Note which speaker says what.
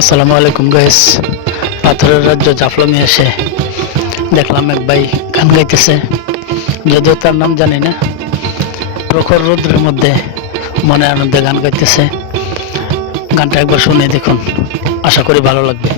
Speaker 1: আসসালামু আলাইকুম গাইস পাথরের রাজ্য জাফলংয়ে এসে দেখলাম এক ভাই গান গাইতেছে। যদিও তার নাম জানি না, প্রখর রৌদ্রের মধ্যে মনে আনন্দে গান গাইতেছে। গানটা একবার শুনে দেখুন। আশা করি ভালো লাগবে।